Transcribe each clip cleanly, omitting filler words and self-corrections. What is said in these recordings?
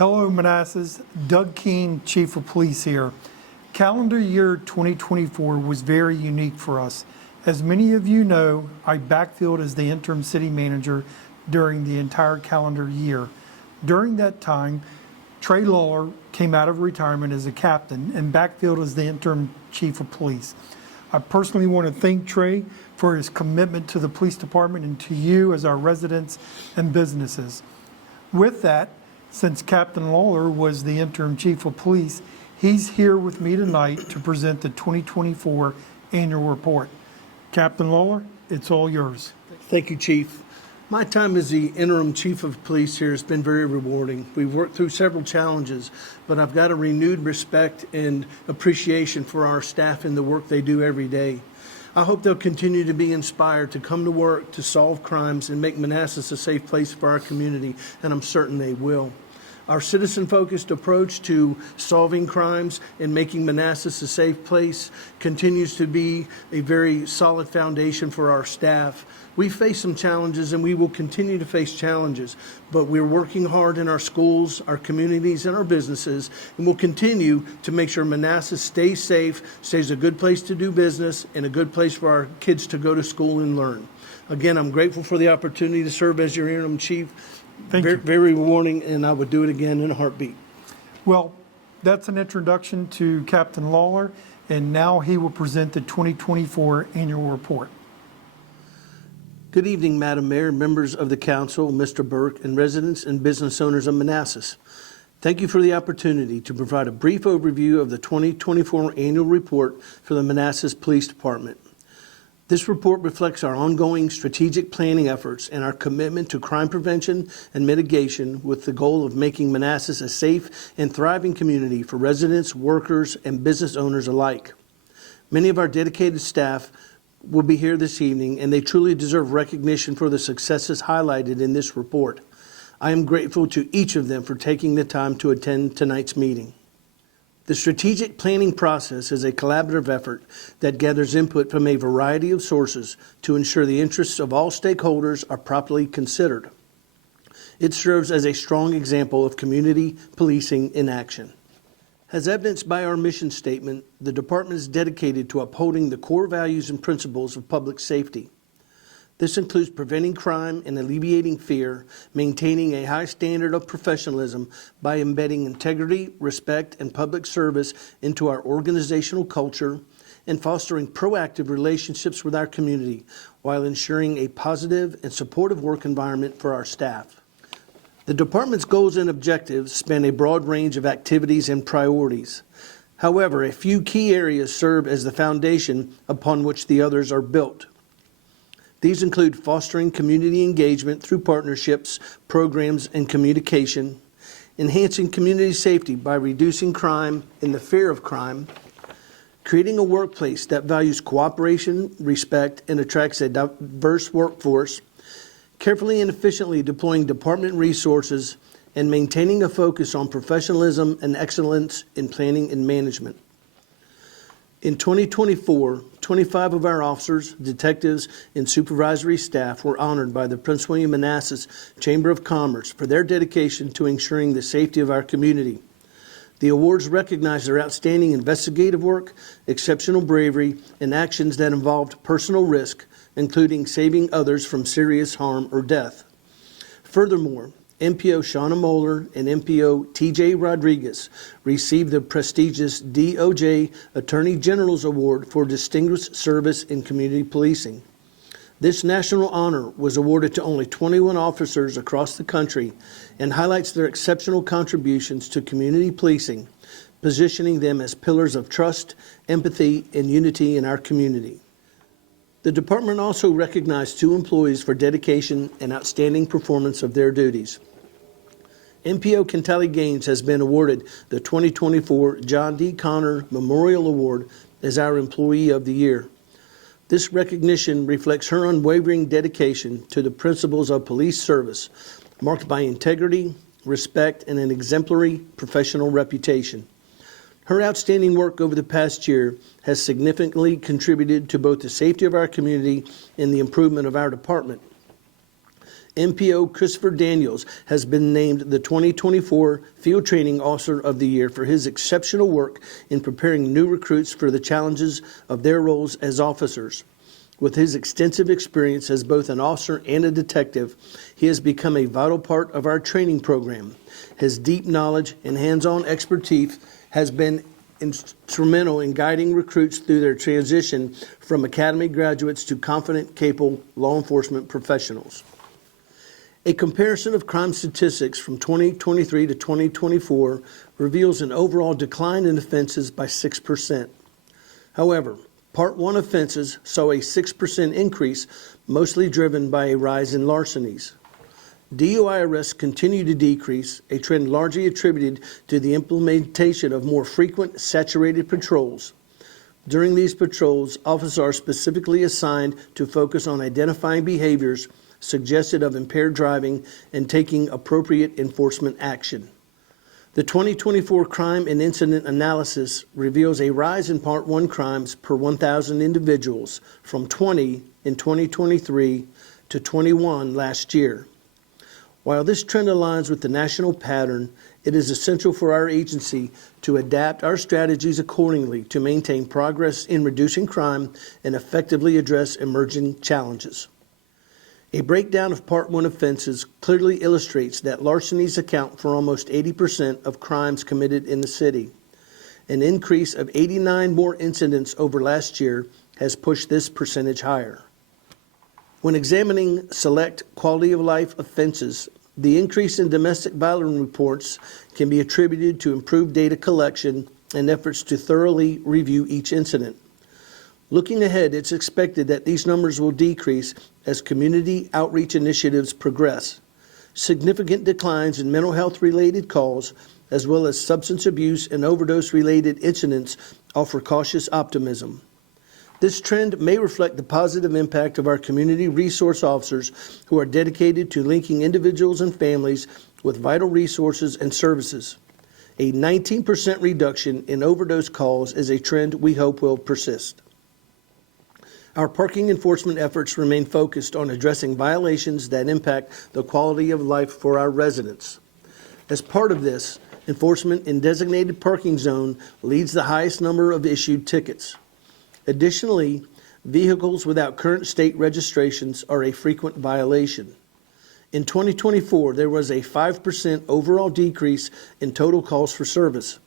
Hello, Manassas. Doug Keene, Chief of Police here. Calendar year 2024 was very unique for us. As many of you know, I backfilled as the interim city manager during the entire calendar year. During that time, Trey Lawler came out of retirement as a captain and backfilled as the interim chief of police. I personally want to thank Trey for his commitment to the police department and to you as our residents and businesses. With that, since Captain Lawler was the interim chief of police, he's here with me tonight to present the 2024 annual report. Captain Lawler, it's all yours. Thank you, Chief. My time as the interim chief of police here has been very rewarding. We've worked through several challenges, but I've got a renewed respect and appreciation for our staff and the work they do every day. I hope they'll continue to be inspired to come to work, to solve crimes, and make Manassas a safe place for our community, and I'm certain they will. Our citizen-focused approach to solving crimes and making Manassas a safe place continues to be a very solid foundation for our staff. We face some challenges and we will continue to face challenges, but we're working hard in our schools, our communities, and our businesses, and we'll continue to make sure Manassas stays safe, stays a good place to do business, and a good place for our kids to go to school and learn. Again, I'm grateful for the opportunity to serve as your interim chief. Thank you. Very rewarding, and I would do it again in a heartbeat. Well, that's an introduction to Captain Lawler, and now he will present the 2024 annual report. Good evening, Madam Mayor, members of the council, Mr. Burke, and residents and business owners of Manassas. Thank you for the opportunity to provide a brief overview of the 2024 annual report for the Manassas Police Department. This report reflects our ongoing strategic planning efforts and our commitment to crime prevention and mitigation with the goal of making Manassas a safe and thriving community for residents, workers, and business owners alike. Many of our dedicated staff will be here this evening, and they truly deserve recognition for the successes highlighted in this report. I am grateful to each of them for taking the time to attend tonight's meeting. The strategic planning process is a collaborative effort that gathers input from a variety of sources to ensure the interests of all stakeholders are properly considered. It serves as a strong example of community policing in action. As evidenced by our mission statement, the department is dedicated to upholding the core values and principles of public safety. This includes preventing crime and alleviating fear, maintaining a high standard of professionalism by embedding integrity, respect, and public service into our organizational culture, and fostering proactive relationships with our community while ensuring a positive and supportive work environment for our staff. The department's goals and objectives span a broad range of activities and priorities. However, a few key areas serve as the foundation upon which the others are built. These include fostering community engagement through partnerships, programs, and communication, enhancing community safety by reducing crime and the fear of crime, creating a workplace that values cooperation, respect, and attracts a diverse workforce, carefully and efficiently deploying department resources, and maintaining a focus on professionalism and excellence in planning and management. In 2024, 25 of our officers, detectives, and supervisory staff were honored by the Prince William Manassas Chamber of Commerce for their dedication to ensuring the safety of our community. The awards recognize their outstanding investigative work, exceptional bravery, and actions that involved personal risk, including saving others from serious harm or death. Furthermore, MPO Shauna Moeller and MPO TJ Rodriguez received the prestigious DOJ Attorney General's Award for Distinguished Service in Community Policing. This national honor was awarded to only 21 officers across the country and highlights their exceptional contributions to community policing, positioning them as pillars of trust, empathy, and unity in our community. The department also recognized 2 employees for dedication and outstanding performance of their duties. MPO Kentucky Gaines has been awarded the 2024 John D. Connor Memorial Award as our Employee of the Year. This recognition reflects her unwavering dedication to the principles of police service, marked by integrity, respect, and an exemplary professional reputation. Her outstanding work over the past year has significantly contributed to both the safety of our community and the improvement of our department. MPO Christopher Daniels has been named the 2024 Field Training Officer of the Year for his exceptional work in preparing new recruits for the challenges of their roles as officers. With his extensive experience as both an officer and a detective, he has become a vital part of our training program. His deep knowledge and hands-on expertise has been instrumental in guiding recruits through their transition from academy graduates to confident, capable law enforcement professionals. A comparison of crime statistics from 2023 to 2024 reveals an overall decline in offenses by 6%. However, Part 1 offenses saw a 6% increase, mostly driven by a rise in larcenies. DUI arrests continue to decrease, a trend largely attributed to the implementation of more frequent saturated patrols. During these patrols, officers are specifically assigned to focus on identifying behaviors suggested of impaired driving and taking appropriate enforcement action. The 2024 Crime and Incident Analysis reveals a rise in Part 1 crimes per 1,000 individuals from 20 in 2023 to 21 last year. While this trend aligns with the national pattern, it is essential for our agency to adapt our strategies accordingly to maintain progress in reducing crime and effectively address emerging challenges. A breakdown of Part 1 offenses clearly illustrates that larcenies account for almost 80% of crimes committed in the city. An increase of 89 more incidents over last year has pushed this percentage higher. When examining select quality of life offenses, the increase in domestic violence reports can be attributed to improved data collection and efforts to thoroughly review each incident. Looking ahead, it's expected that these numbers will decrease as community outreach initiatives progress. Significant declines in mental health-related calls, as well as substance abuse and overdose-related incidents, offer cautious optimism. This trend may reflect the positive impact of our community resource officers who are dedicated to linking individuals and families with vital resources and services. A 19% reduction in overdose calls is a trend we hope will persist. Our parking enforcement efforts remain focused on addressing violations that impact the quality of life for our residents. As part of this, enforcement in designated parking zone leads the highest number of issued tickets. Additionally, vehicles without current state registrations are a frequent violation. In 2024, there was a 5% overall decrease in total calls for service.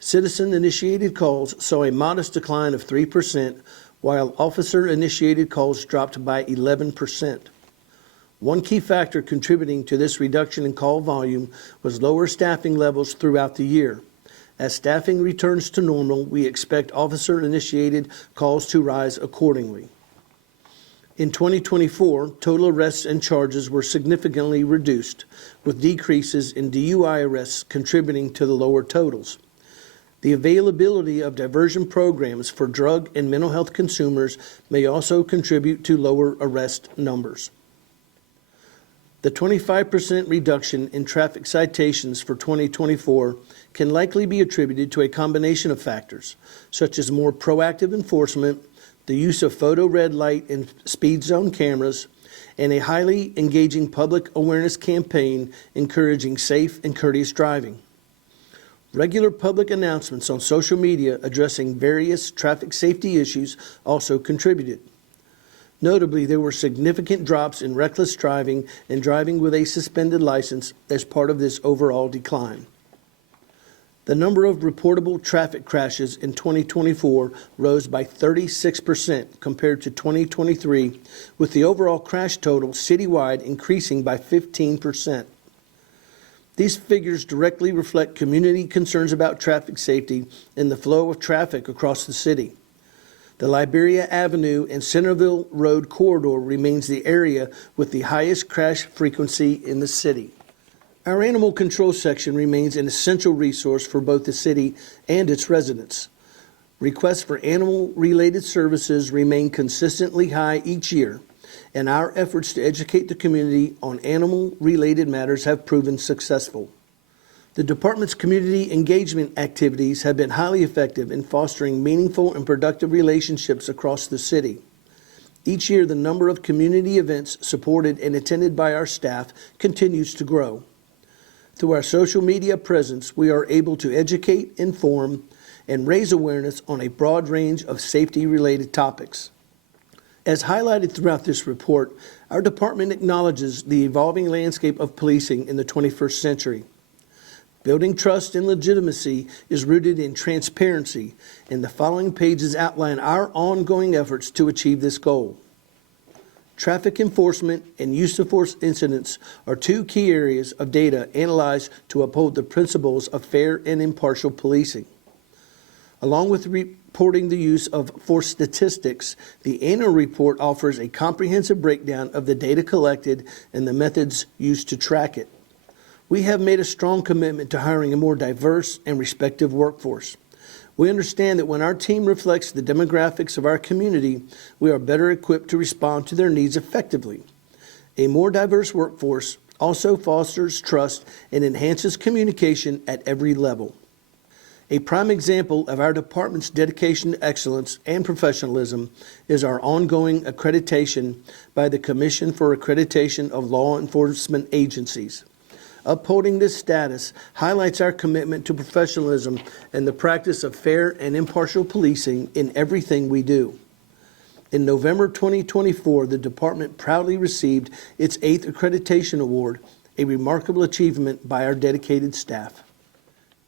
Citizen-initiated calls saw a modest decline of 3%, while officer-initiated calls dropped by 11%. One key factor contributing to this reduction in call volume was lower staffing levels throughout the year. As staffing returns to normal, we expect officer-initiated calls to rise accordingly. In 2024, total arrests and charges were significantly reduced, with decreases in DUI arrests contributing to the lower totals. The availability of diversion programs for drug and mental health consumers may also contribute to lower arrest numbers. The 25% reduction in traffic citations for 2024 can likely be attributed to a combination of factors, such as more proactive enforcement, the use of photo red light and speed zone cameras, and a highly engaging public awareness campaign encouraging safe and courteous driving. Regular public announcements on social media addressing various traffic safety issues also contributed. Notably, there were significant drops in reckless driving and driving with a suspended license as part of this overall decline. The number of reportable traffic crashes in 2024 rose by 36% compared to 2023, with the overall crash total citywide increasing by 15%. These figures directly reflect community concerns about traffic safety and the flow of traffic across the city. The Liberia Avenue and Centerville Road corridor remains the area with the highest crash frequency in the city. Our animal control section remains an essential resource for both the city and its residents. Requests for animal-related services remain consistently high each year, and our efforts to educate the community on animal-related matters have proven successful. The department's community engagement activities have been highly effective in fostering meaningful and productive relationships across the city. Each year, the number of community events supported and attended by our staff continues to grow. Through our social media presence, we are able to educate, inform, and raise awareness on a broad range of safety-related topics. As highlighted throughout this report, our department acknowledges the evolving landscape of policing in the 21st century. Building trust and legitimacy is rooted in transparency, and the following pages outline our ongoing efforts to achieve this goal. Traffic enforcement and use of force incidents are two key areas of data analyzed to uphold the principles of fair and impartial policing. Along with reporting the use of force statistics, the annual report offers a comprehensive breakdown of the data collected and the methods used to track it. We have made a strong commitment to hiring a more diverse and respective workforce. We understand that when our team reflects the demographics of our community, we are better equipped to respond to their needs effectively. A more diverse workforce also fosters trust and enhances communication at every level. A prime example of our department's dedication to excellence and professionalism is our ongoing accreditation by the Commission for Accreditation of Law Enforcement Agencies. Upholding this status highlights our commitment to professionalism and the practice of fair and impartial policing in everything we do. In November 2024, the department proudly received its 8th Accreditation Award, a remarkable achievement by our dedicated staff.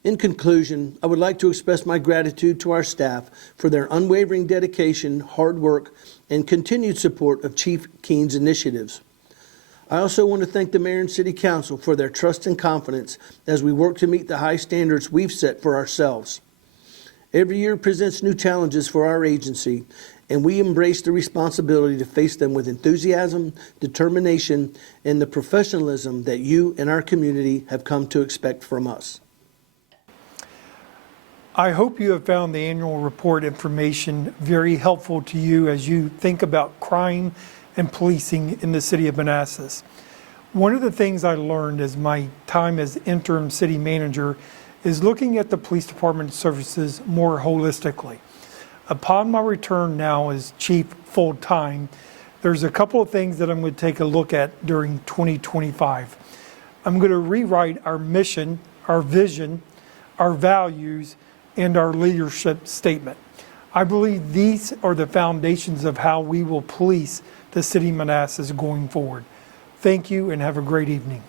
In conclusion, I would like to express my gratitude to our staff for their unwavering dedication, hard work, and continued support of Chief Keene's initiatives. I also want to thank the Mayor and City Council for their trust and confidence as we work to meet the high standards we've set for ourselves. Every year presents new challenges for our agency, and we embrace the responsibility to face them with enthusiasm, determination, and the professionalism that you and our community have come to expect from us. I hope you have found the annual report information very helpful to you as you think about crime and policing in the city of Manassas. One of the things I learned as my time as interim city manager is looking at the police department services more holistically. Upon my return now as chief full-time, there's a couple of things that I'm going to take a look at during 2025. I'm going to rewrite our mission, our vision, our values, and our leadership statement. I believe these are the foundations of how we will police the city of Manassas going forward. Thank you and have a great evening.